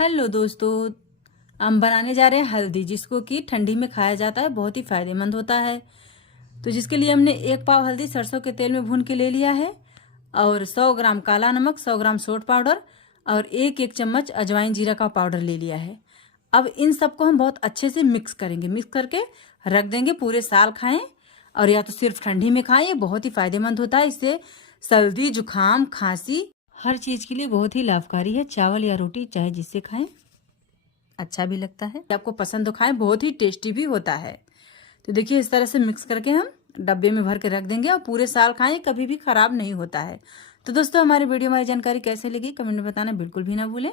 Hello दोस्तों, हम बनाने जा रहे हैं हल्दी, जिसको कि ठंडी में खाया जाता है, बहुत ही फायदेमंद होता है। तो जिसके लिए हमने 1 पाव हल्दी सरसों के तेल में भून के ले लिया है और 100 ग्राम काला नमक, 100 ग्राम सोंठ पाउडर और एक चम्मच अजवाइन जीरा का पाउडर ले लिया है। अब इन सबको हम बहुत अच्छे से मिक्स करेंगे, मिक्स करके रख देंगे। पूरे साल खाएं और या तो सिर्फ ठंडी में खाएं, ये बहुत ही फायदेमंद होता है। इससे सर्दी, जुकाम, खांसी हर चीज के लिए बहुत ही लाभकारी है। चावल या रोटी चाहे जिससे खाएं, अच्छा भी लगता है। आपको पसंद तो खाएं, बहुत ही टेस्टी भी होता है। तो देखिए, इस तरह से मिक्स करके हम डब्बे में भर के रख देंगे और पूरे साल खाएं, कभी भी खराब नहीं होता है। तो दोस्तों, हमारी वीडियो, हमारी जानकारी कैसे लगी कमेंट में बताना बिल्कुल भी ना भूलें।